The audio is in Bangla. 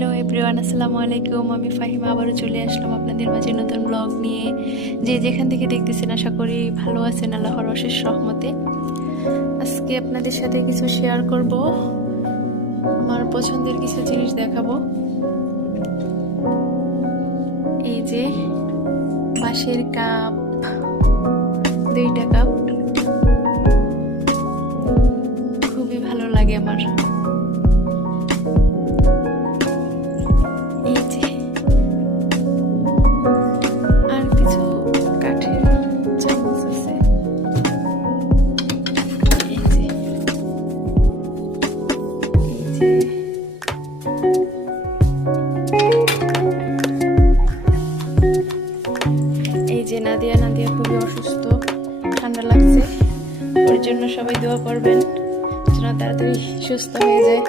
হ্যালো এভরিওয়ান, আসসালামু আলাইকুম। আমি ফাহিমা আবারও চলে আসলাম আপনাদের মাঝে নতুন ব্লগ নিয়ে। যে যেখান থেকে দেখতেছেন আশা করি ভালো আছেন আল্লাহর অশেষ রহমতে। আজকে আপনাদের সাথে কিছু শেয়ার করব, আমার পছন্দের কিছু জিনিস দেখাবো। এই যে বাঁশের কাপ, 2টা কাপ, খুবই ভালো লাগে আমার। এই যে আর কিছু কাঠের চামচ আছে। এই যে এই যে নাদিয়া খুবই অসুস্থ, ঠান্ডা লাগছে। ওর জন্য সবাই দোয়া করবেন যেন তাড়াতাড়ি সুস্থ হয়ে যায়।